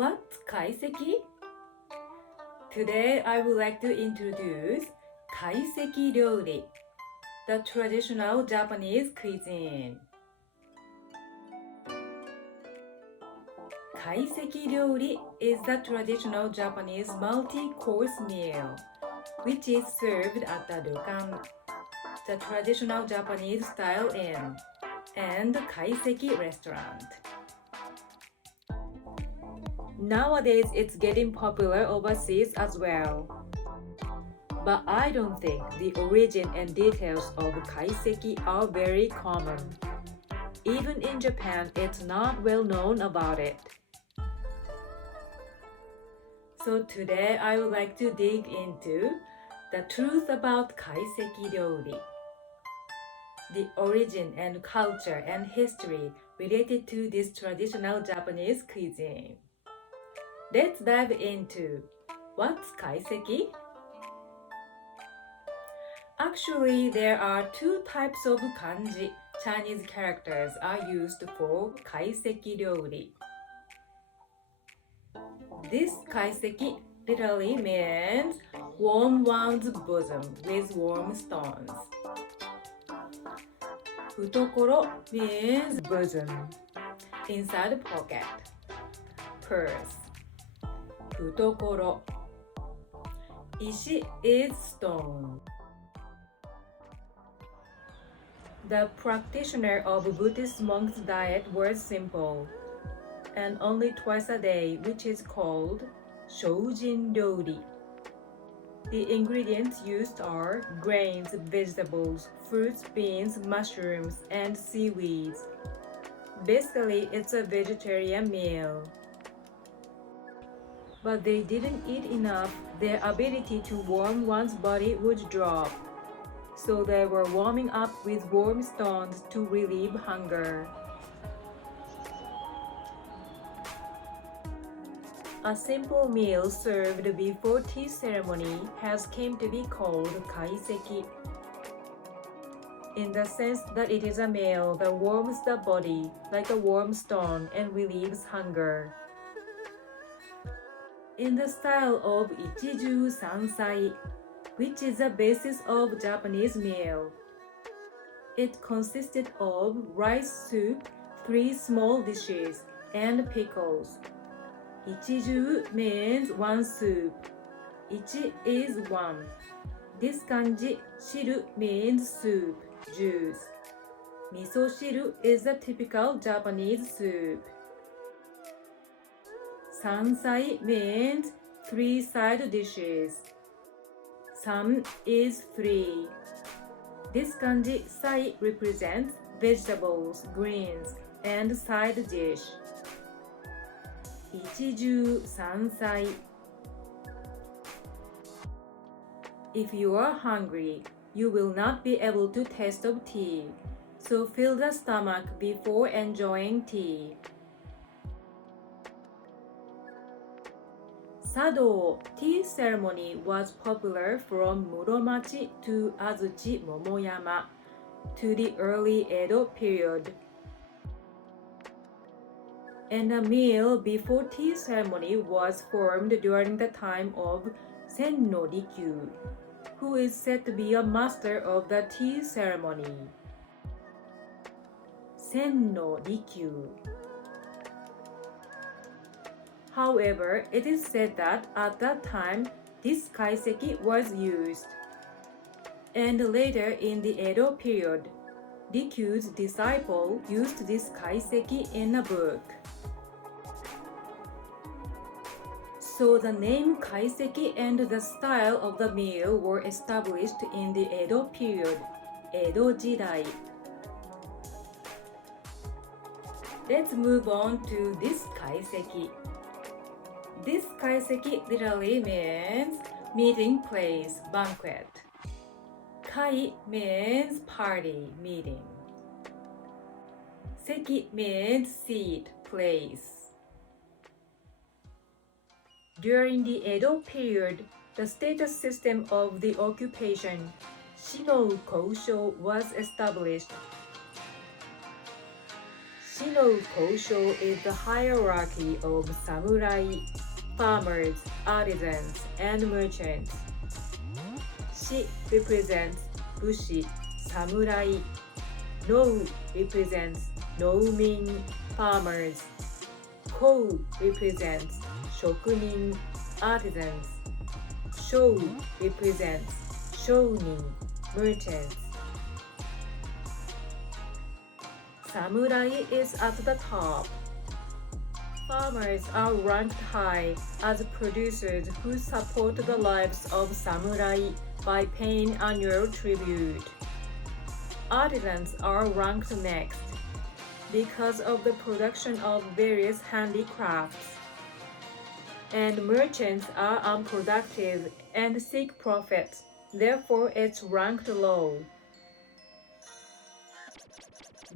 What's kaiseki? Today I would like to introduce Kaiseki Ryori, the traditional Japanese cuisine. Kaiseki Ryori is the traditional Japanese multi-course meal, which is served at the Ryokan, the traditional Japanese style inn, and Kaiseki restaurant. Nowadays, it's getting popular overseas as well. But I don't think the origin and details of kaiseki are very common. Even in Japan, it's not well known about it. So today I would like to dig into the truth about Kaiseki Ryori, the origin and culture and history related to this traditional Japanese cuisine. Let's dive into what's kaiseki? Actually, there are two types of kanji Chinese characters are used for kaiseki ryori. This kaiseki literally means warm one's bosom with warm stones. Futokoro means bosom, inside pocket, purse. Futokoro. Ishi is stone. The practitioner of Buddhist monk's diet was simple, and only twice a day, which is called shoujin ryori. The ingredients used are grains, vegetables, fruits, beans, mushrooms, and seaweeds. Basically, it's a vegetarian meal. But they didn't eat enough. Their ability to warm one's body would drop. So they were warming up with warm stones to relieve hunger. A simple meal served before tea ceremony has came to be called kaiseki, in the sense that it is a meal that warms the body like a warm stone and relieves hunger. In the style of ichiju sansai, which is the basis of Japanese meal. It consisted of rice soup, 3 small dishes, and pickles. Ichiju means one soup. Ichi is one. This kanji, shiru means soup, juice. Miso shiru is a typical Japanese soup. Sansai means 3 side dishes. San is 3. This kanji sai represents vegetables, greens, and side dish. Ichiju sansai. If you are hungry, you will not be able to taste of tea, so fill the stomach before enjoying tea. Sado tea ceremony was popular from Muromachi to Azuchi Momoyama to the early Edo period. And a meal before tea ceremony was formed during the time of Senno Rikyu, who is said to be a master of the tea ceremony. Senno Rikyu. However, it is said that at that time, this kaiseki was used. And later in the Edo period, Rikyu's disciple used this kaiseki in a book. So the name kaiseki and the style of the meal were established in the Edo period, Edo Jidai. Let's move on to this kaiseki. This kaiseki literally means meeting place, banquet. Kai means party, meeting. Seki means seat, place. During the Edo period, the status system of the occupation, Shinou Kousho, was established. Shi no Kousho is the hierarchy of samurai, farmers, artisans, and merchants. Shi represents bushi, samurai. No represents noumin, farmers. Kou represents shokunin, artisans. Shou represents shounin, merchants. Samurai is at the top. Farmers are ranked high as producers who support the lives of samurai by paying annual tribute. Artisans are ranked next because of the production of various handicrafts. And merchants are unproductive and seek profit, therefore it's ranked low.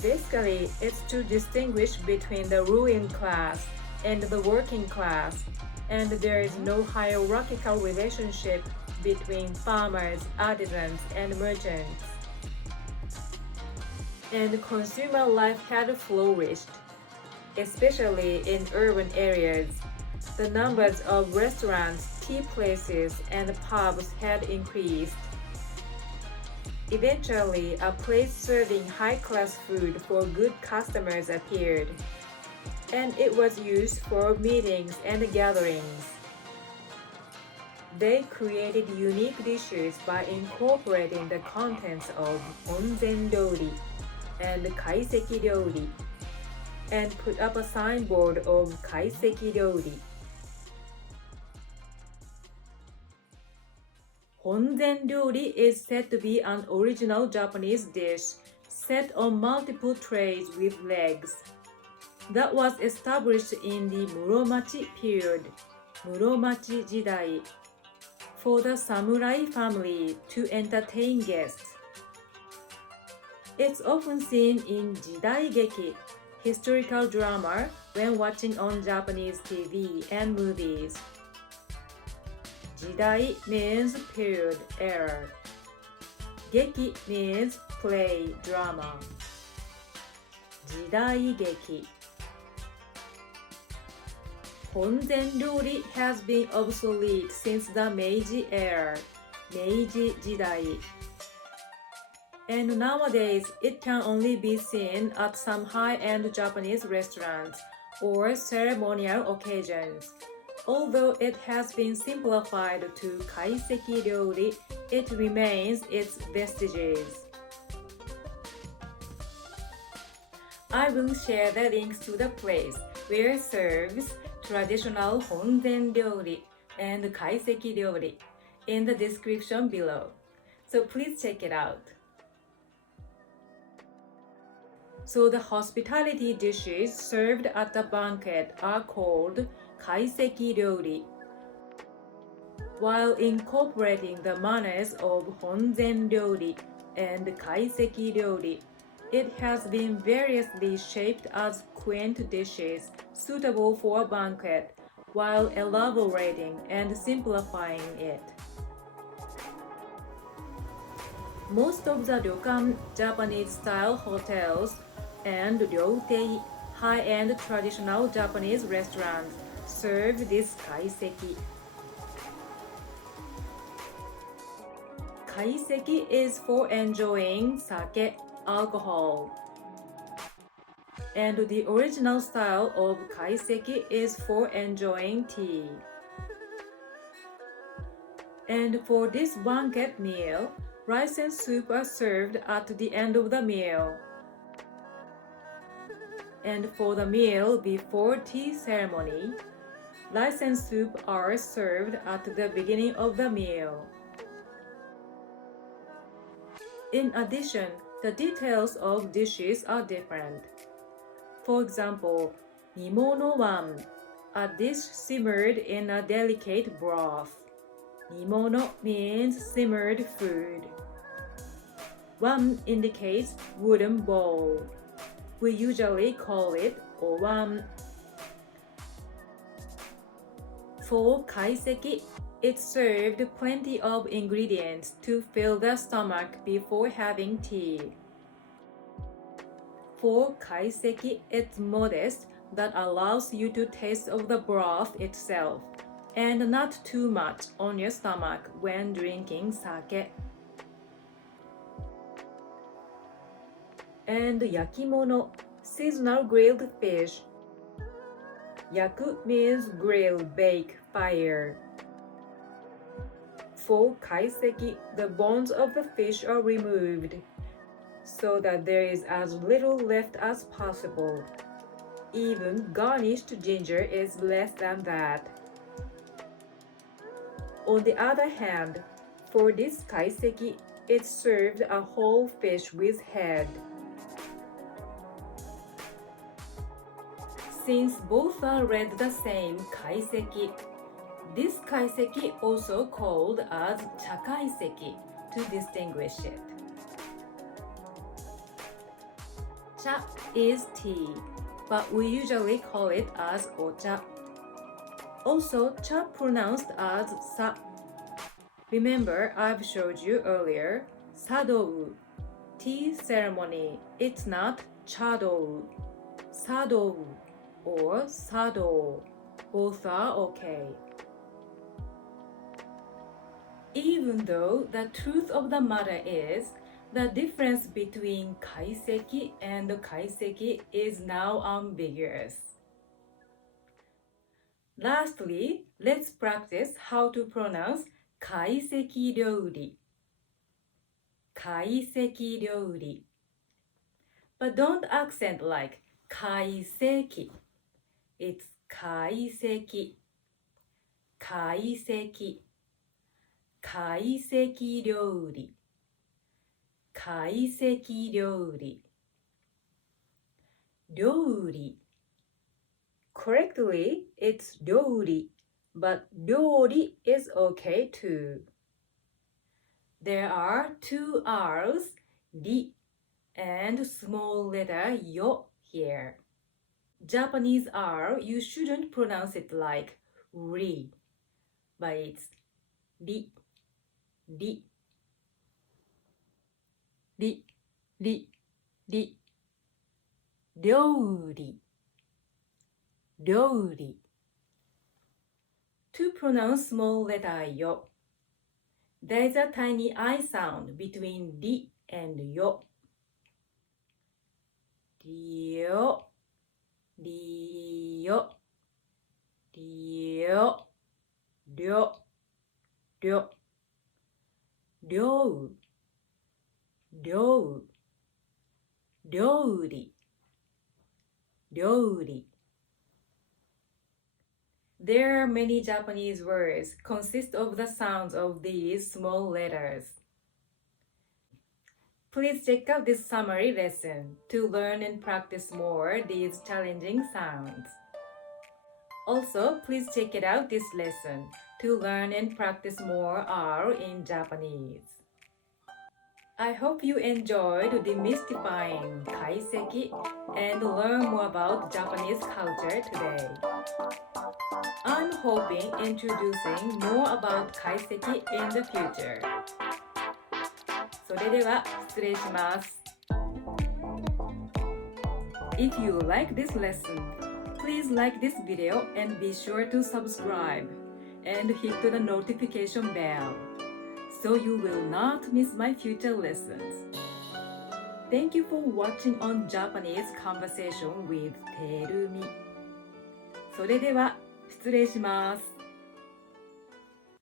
Basically, it's to distinguish between the ruling class and the working class, and there is no hierarchical relationship between farmers, artisans, and merchants. And consumer life had flourished, especially in urban areas. The numbers of restaurants, tea places, and pubs had increased. Eventually, a place serving high-class food for good customers appeared, and it was used for meetings and gatherings. They created unique dishes by incorporating the contents of Honzen ryouri and Kaiseki ryori, and put up a signboard of Kaiseki ryori. Honzen ryouri is said to be an original Japanese dish set on multiple trays with legs. That was established in the Muromachi period, Muromachi Jaya, for the samurai family to entertain guests. It's often seen in jidaigeki, historical drama, when watching on Japanese TV and movies. Jidai means period, era. Geki means play, drama. Jidaigeki. Honzen ryori has been obsolete since the Meiji era, Meiji Jidai. And nowadays, it can only be seen at some high-end Japanese restaurants or ceremonial occasions. Although it has been simplified to Kaiseki ryori, it remains its vestiges. I will share the links to the place where it serves traditional Honzen ryori and Kaiseki ryori in the description below. So please check it out. So the hospitality dishes served at the banquet are called Kaiseki ryori. While incorporating the manners of Honzen ryori and Kaiseki ryori, it has been variously shaped as quaint dishes suitable for a banquet while elaborating and simplifying it. Most of the Ryokan Japanese-style hotels and ryotei, high-end traditional Japanese restaurants serve this kaiseki. Kaiseki is for enjoying sake, alcohol. And the original style of kaiseki is for enjoying tea. And for this banquet meal, rice and soup are served at the end of the meal. And for the meal before tea ceremony, rice and soup are served at the beginning of the meal. In addition, the details of dishes are different. For example, nimono wan, a dish simmered in a delicate broth. Nimono means simmered food. Wan indicates wooden bowl. We usually call it owan. For kaiseki, it served plenty of ingredients to fill the stomach before having tea. For kaiseki, it's modest that allows you to taste of the broth itself and not too much on your stomach when drinking sake. And yakimono, seasonal grilled fish. Yaku means grill, bake, fire. For kaiseki, the bones of the fish are removed so that there is as little left as possible. Even garnished ginger is less than that. On the other hand, for this kaiseki, it's served a whole fish with head. Since both are read the same, kaiseki, this kaiseki also called as chakaiseki to distinguish it. Cha is tea, but we usually call it as ocha. Also, cha pronounced as sa. Remember, I've showed you earlier, sadou, tea ceremony. It's not chadou, sadou, or sado. Both are okay. Even though the truth of the matter is, the difference between kaiseki and kaiseki is now ambiguous. Lastly, let's practice how to pronounce kaiseki ryouri. Kaiseki ryouri. But don't accent like kaiseki. It's kaiseki. Kaiseki. Kaiseki ryouri. Kaiseki ryouri. Ryouri. Correctly, it's ryouri, but ryori is okay too. There are two R's, ri, and small letter yo here. Japanese R, you shouldn't pronounce it like ri, but it's ri, ri, ri, ri, ri. Ryouri. Ryouri. To pronounce small letter yo, there is a tiny I sound between ri and yo. Ryo, ryo, ryo, ryo, ryo, ryou, ryou, ryouri, ryouri. There are many Japanese words consist of the sounds of these small letters. Please check out this summary lesson to learn and practice more these challenging sounds. Also, please check it out this lesson to learn and practice more R in Japanese. I hope you enjoyed demystifying kaiseki and learn more about Japanese culture today. I'm hoping introducing more about kaiseki in the future. それでは失礼します。If you like this lesson, please like this video and be sure to subscribe and hit the notification bell so you will not miss my future lessons. Thank you for watching on Japanese Conversation with Terumi. それでは失礼します。